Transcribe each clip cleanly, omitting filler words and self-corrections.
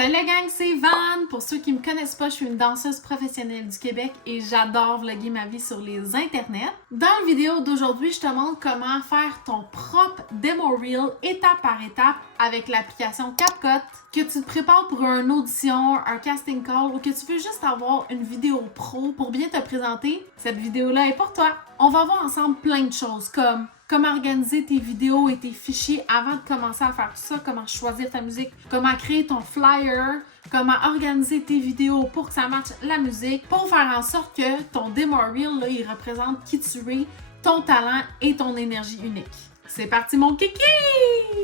Salut la gang, c'est Van! Pour ceux qui me connaissent pas, je suis une danseuse professionnelle du Québec et j'adore vlogger ma vie sur les internets. Dans la vidéo d'aujourd'hui, je te montre comment faire ton propre demo reel étape par étape avec l'application CapCut. Que tu te prépares pour une audition, un casting call ou que tu veux juste avoir une vidéo pro pour bien te présenter, cette vidéo-là est pour toi. On va voir ensemble plein de choses comme comment organiser tes vidéos et tes fichiers avant de commencer à faire tout ça, comment choisir ta musique, comment créer ton flyer, comment organiser tes vidéos pour que ça matche la musique, pour faire en sorte que ton demo reel, là, il représente qui tu es, ton talent et ton énergie unique. C'est parti mon kiki!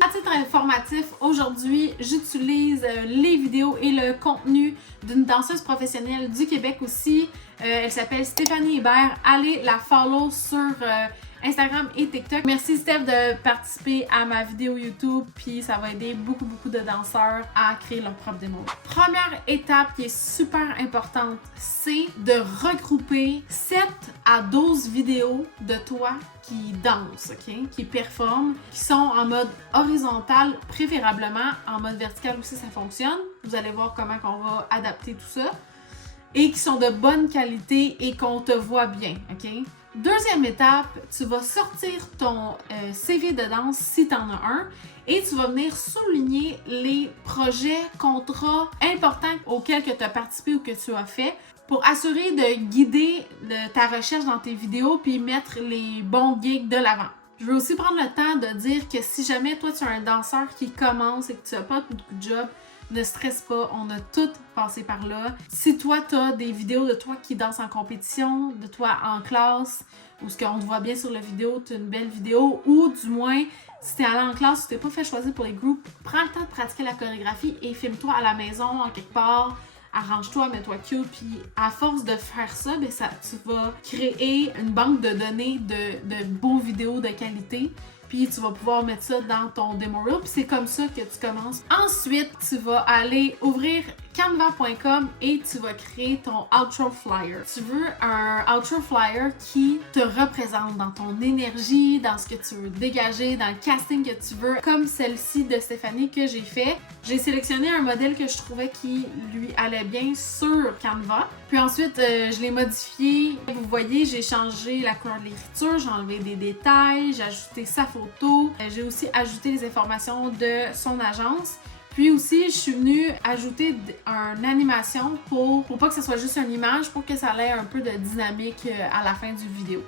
À titre informatif, aujourd'hui, j'utilise les vidéos et le contenu d'une danseuse professionnelle du Québec aussi. Elle s'appelle Stéphanie Hébert. Allez la follow sur Instagram et TikTok. Merci Steph de participer à ma vidéo YouTube, puis ça va aider beaucoup de danseurs à créer leur propre démo. Première étape qui est super importante, c'est de regrouper 7 à 12 vidéos de toi qui dansent, ok? Qui performent, qui sont en mode horizontal, préférablement. En mode vertical aussi, ça fonctionne. Vous allez voir comment on va adapter tout ça. Et qui sont de bonne qualité et qu'on te voit bien, ok? Deuxième étape, tu vas sortir ton CV de danse si tu en as un et tu vas venir souligner les projets, contrats importants auxquels tu as participé ou que tu as fait pour assurer de guider ta recherche dans tes vidéos puis mettre les bons gigs de l'avant. Je veux aussi prendre le temps de dire que si jamais toi tu es un danseur qui commence et que tu n'as pas beaucoup de job, ne stresse pas, on a tout passé par là. Si toi, tu as des vidéos de toi qui danse en compétition, de toi en classe, ou ce qu'on te voit bien sur la vidéo, tu as une belle vidéo, ou du moins, si tu es allé en classe, si tu n'es pas fait choisir pour les groupes, prends le temps de pratiquer la chorégraphie et filme-toi à la maison, en quelque part, arrange-toi, mets-toi cute, puis à force de faire ça, ben tu vas créer une banque de données de beaux vidéos de qualité. Puis tu vas pouvoir mettre ça dans ton demo reel, puis c'est comme ça que tu commences. Ensuite, tu vas aller ouvrir canva.com et tu vas créer ton outro flyer. Tu veux un outro flyer qui te représente dans ton énergie, dans ce que tu veux dégager, dans le casting que tu veux, comme celle-ci de Stéphanie que j'ai fait. J'ai sélectionné un modèle que je trouvais qui lui allait bien sur Canva. Puis ensuite, je l'ai modifié. Vous voyez, j'ai changé la couleur de l'écriture, j'ai enlevé des détails, j'ai ajouté sa photo. J'ai aussi ajouté les informations de son agence. Puis aussi, je suis venue ajouter une animation pour pas que ce soit juste une image, pour que ça ait un peu de dynamique à la fin du vidéo.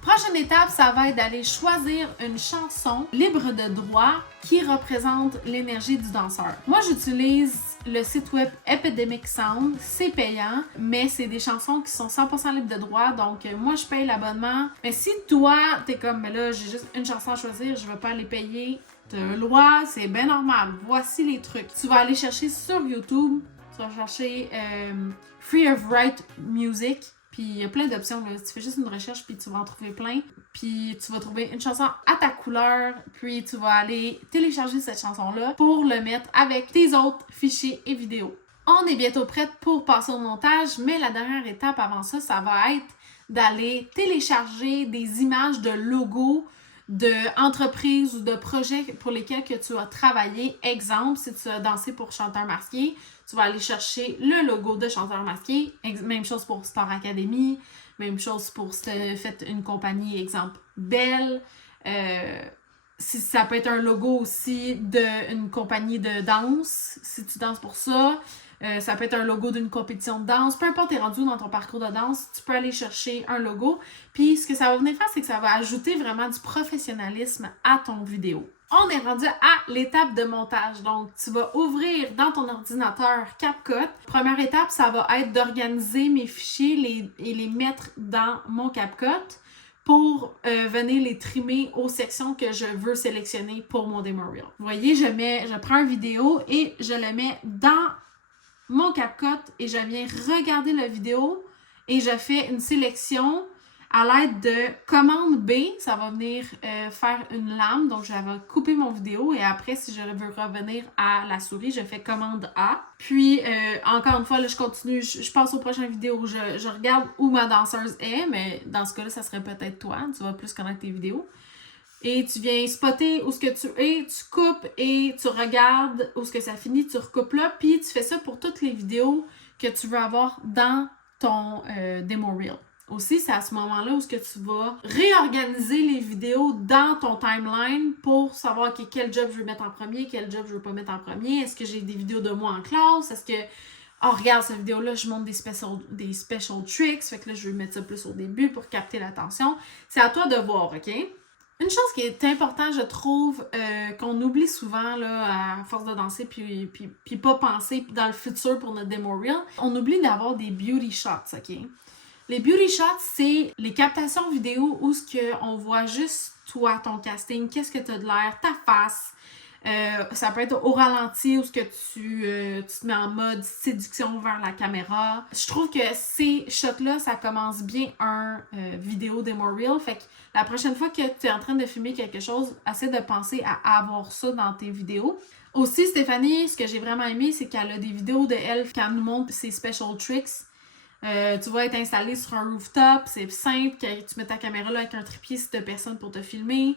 Prochaine étape, ça va être d'aller choisir une chanson libre de droit qui représente l'énergie du danseur. Moi, j'utilise le site web Epidemic Sound. C'est payant, mais c'est des chansons qui sont 100% libres de droit. Donc, moi, je paye l'abonnement. Mais si toi, t'es comme, mais là, j'ai juste une chanson à choisir, je vais pas les payer. T'as un loi, c'est bien normal. Voici les trucs. Tu vas aller chercher sur YouTube. Tu vas chercher Free of Right Music. Puis il y a plein d'options, là. Tu fais juste une recherche, puis tu vas en trouver plein. Puis tu vas trouver une chanson à ta couleur, puis tu vas aller télécharger cette chanson-là pour le mettre avec tes autres fichiers et vidéos. On est bientôt prête pour passer au montage, mais la dernière étape avant ça, ça va être d'aller télécharger des images de logos d'entreprises ou de projets pour lesquels que tu as travaillé. Exemple, si tu as dansé pour Chanteur Masqué, tu vas aller chercher le logo de Chanteur Masqué. Même chose pour Star Academy, même chose pour si tu as fait une compagnie, exemple, Belle. Si ça peut être un logo aussi d'une compagnie de danse, si tu danses pour ça. Ça peut être un logo d'une compétition de danse. Peu importe t'es rendu dans ton parcours de danse, tu peux aller chercher un logo. Puis ce que ça va venir faire, c'est que ça va ajouter vraiment du professionnalisme à ton vidéo. On est rendu à l'étape de montage. Donc, tu vas ouvrir dans ton ordinateur CapCut. Première étape, ça va être d'organiser mes fichiers et les mettre dans mon CapCut pour venir les trimer aux sections que je veux sélectionner pour mon demo reel. Vous voyez, je prends une vidéo et je le mets dans mon CapCut et je viens regarder la vidéo et je fais une sélection à l'aide de commande B. Ça va venir faire une lame, donc je vais couper mon vidéo et après, si je veux revenir à la souris, je fais commande A. Puis, encore une fois, là, je continue, je passe aux prochaines vidéos. Je regarde où ma danseuse est, mais dans ce cas-là, ça serait peut-être toi. Tu vas plus connaître tes vidéos. et tu viens spotter où ce que tu es, tu coupes et tu regardes où ce que ça finit, tu recoupes là, puis tu fais ça pour toutes les vidéos que tu veux avoir dans ton demo reel. Aussi, c'est à ce moment-là où ce que tu vas réorganiser les vidéos dans ton timeline pour savoir okay, quel job je veux mettre en premier, quel job je veux pas mettre en premier. Est-ce que j'ai des vidéos de moi en classe? Est-ce que, oh regarde cette vidéo-là, je montre des special tricks, fait que là je veux mettre ça plus au début pour capter l'attention. C'est à toi de voir, ok? Une chose qui est importante, je trouve, qu'on oublie souvent là, à force de danser puis pas penser dans le futur pour notre demo reel, on oublie d'avoir des beauty shots, ok? Les beauty shots, c'est les captations vidéo où on voit juste toi, ton casting, qu'est-ce que tu as de l'air, ta face. Ça peut être au ralenti où tu te mets en mode séduction vers la caméra. Je trouve que ces shots-là, ça commence bien un vidéo demo reel. Fait que la prochaine fois que tu es en train de filmer quelque chose, essaie de penser à avoir ça dans tes vidéos. Aussi, Stéphanie, ce que j'ai vraiment aimé, c'est qu'elle a des vidéos de elle quand elle nous montre ses special tricks. Tu vas être installé sur un rooftop, c'est simple, tu mets ta caméra là avec un trépied si t'as personne pour te filmer,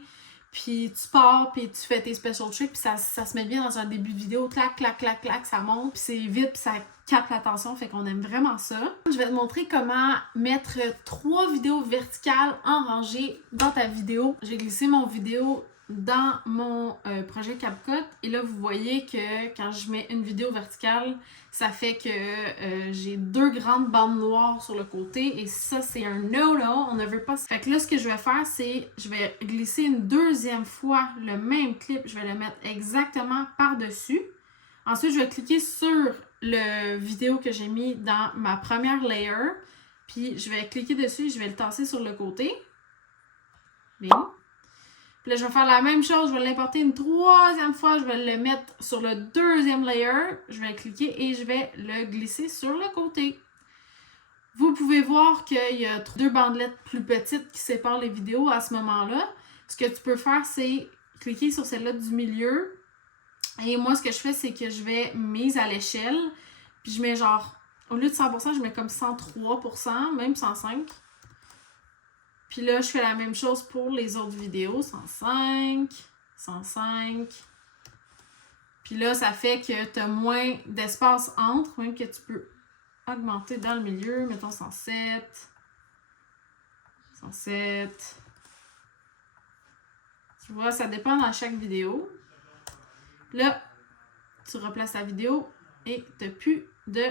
puis tu pars, puis tu fais tes special tricks, puis ça se met bien dans un début de vidéo, clac, clac, clac, clac, ça monte, puis c'est vite, puis ça capte l'attention, fait qu'on aime vraiment ça. Je vais te montrer comment mettre 3 vidéos verticales en rangée dans ta vidéo. J'ai glissé mon vidéo dans mon projet CapCut et là vous voyez que quand je mets une vidéo verticale ça fait que j'ai 2 grandes bandes noires sur le côté et ça c'est un no-no, on ne veut pas ça. Fait que là ce que je vais faire c'est je vais glisser une deuxième fois le même clip, je vais le mettre exactement par dessus. Ensuite je vais cliquer sur le vidéo que j'ai mis dans ma première layer puis je vais cliquer dessus et je vais le tasser sur le côté. Bien. Puis là, je vais faire la même chose, je vais l'importer une 3e fois, je vais le mettre sur le 2e layer, je vais cliquer et je vais le glisser sur le côté. Vous pouvez voir qu'il y a 2 bandelettes plus petites qui séparent les vidéos à ce moment-là. Ce que tu peux faire, c'est cliquer sur celle-là du milieu. Et moi, ce que je fais, c'est que je vais mise à l'échelle, puis je mets genre, au lieu de 100%, je mets comme 103%, même 105%. Puis là, je fais la même chose pour les autres vidéos. 105, 105. Puis là, ça fait que tu as moins d'espace entre, même que tu peux augmenter dans le milieu. Mettons 107. 107. Tu vois, ça dépend dans chaque vidéo. Là, tu replaces la vidéo et tu n'as plus de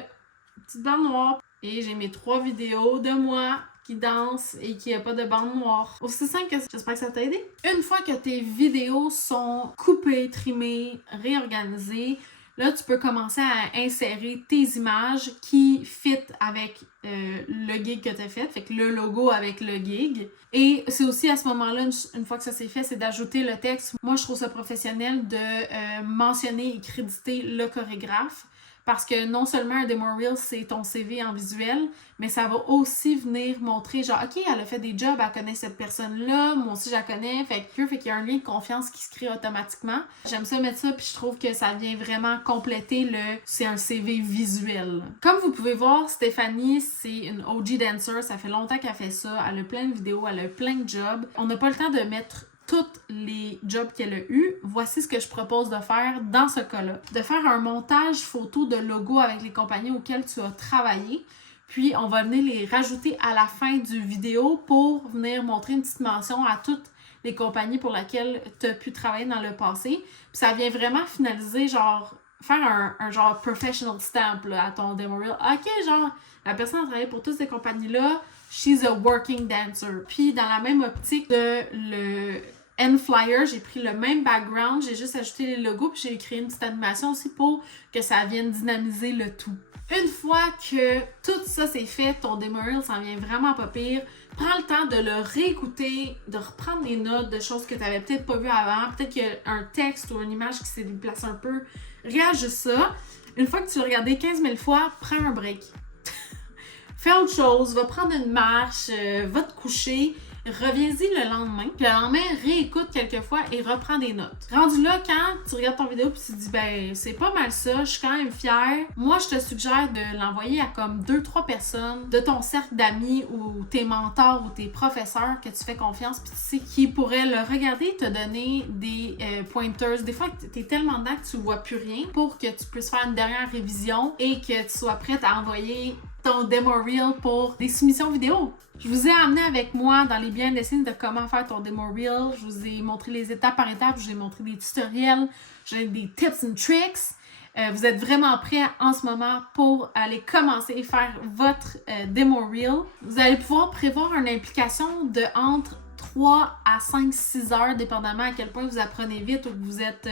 petites bandes noires. Et j'ai mes 3 vidéos de moi qui danse et qui n'a pas de bande noire. Aussi simple que ça. J'espère que ça t'a aidé. Une fois que tes vidéos sont coupées, trimées, réorganisées, là, tu peux commencer à insérer tes images qui fit avec le gig que tu as fait. Fait que le logo avec le gig. Et c'est aussi à ce moment-là, une fois que ça c'est fait, c'est d'ajouter le texte. Moi, je trouve ça professionnel de mentionner et créditer le chorégraphe. Parce que non seulement un demo reel, c'est ton CV en visuel, mais ça va aussi venir montrer genre, OK, elle a fait des jobs, elle connaît cette personne-là, moi aussi je la connais, fait qu'il y a un lien de confiance qui se crée automatiquement. J'aime ça mettre ça, puis je trouve que ça vient vraiment compléter c'est un CV visuel. Comme vous pouvez voir, Stéphanie, c'est une OG dancer, ça fait longtemps qu'elle fait ça, elle a plein de vidéos, elle a plein de jobs. On n'a pas le temps de mettre tous les jobs qu'elle a eus. Voici ce que je propose de faire dans ce cas-là. De faire un montage photo de logo avec les compagnies auxquelles tu as travaillé. Puis, on va venir les rajouter à la fin du vidéo pour venir montrer une petite mention à toutes les compagnies pour lesquelles tu as pu travailler dans le passé. Puis, ça vient vraiment finaliser, genre, faire un genre professional stamp là, à ton demo reel. OK, genre, la personne a travaillé pour toutes ces compagnies-là. She's a working dancer. Puis, dans la même optique de le end flyer, j'ai pris le même background, j'ai juste ajouté les logos, puis j'ai créé une petite animation aussi pour que ça vienne dynamiser le tout. Une fois que tout ça c'est fait, ton demo reel s'en vient vraiment pas pire. Prends le temps de le réécouter, de reprendre des notes de choses que tu n'avais peut-être pas vues avant. Peut-être qu'il y a un texte ou une image qui s'est déplacée un peu. Réajuste ça. Une fois que tu l'as regardé 15 000 fois, prends un break. Fais autre chose, va prendre une marche, va te coucher. reviens-y le lendemain. Puis le lendemain, réécoute quelques fois et reprends des notes. Rendu là, quand tu regardes ton vidéo puis tu te dis, ben, c'est pas mal ça, je suis quand même fière. Moi, je te suggère de l'envoyer à comme 2-3 personnes de ton cercle d'amis ou tes mentors ou tes professeurs que tu fais confiance puis tu sais qui pourraient le regarder et te donner des pointers. Des fois, tu es tellement dedans que tu vois plus rien pour que tu puisses faire une dernière révision et que tu sois prête à envoyer ton demo reel pour des soumissions vidéo. Je vous ai amené avec moi dans les behind the scenes de comment faire ton demo reel. Je vous ai montré les étapes par étapes, je vous ai montré des tutoriels, j'ai des tips and tricks. Vous êtes vraiment prêts en ce moment pour aller commencer à faire votre demo reel. Vous allez pouvoir prévoir une implication de entre 3 à 5-6 heures, dépendamment à quel point vous apprenez vite ou que vous êtes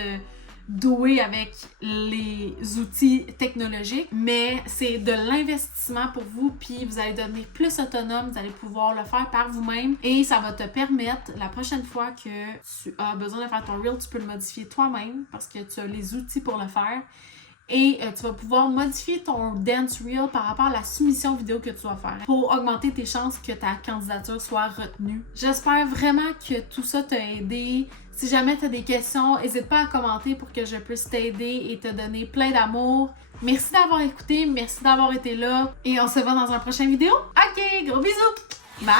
doué avec les outils technologiques, mais c'est de l'investissement pour vous, puis vous allez devenir plus autonome, vous allez pouvoir le faire par vous-même et ça va te permettre, la prochaine fois que tu as besoin de faire ton reel, tu peux le modifier toi-même parce que tu as les outils pour le faire. Et tu vas pouvoir modifier ton dance reel par rapport à la soumission vidéo que tu vas faire pour augmenter tes chances que ta candidature soit retenue. J'espère vraiment que tout ça t'a aidé. Si jamais tu as des questions, n'hésite pas à commenter pour que je puisse t'aider et te donner plein d'amour. Merci d'avoir écouté, merci d'avoir été là et on se voit dans un prochain vidéo. Ok, gros bisous! Bye!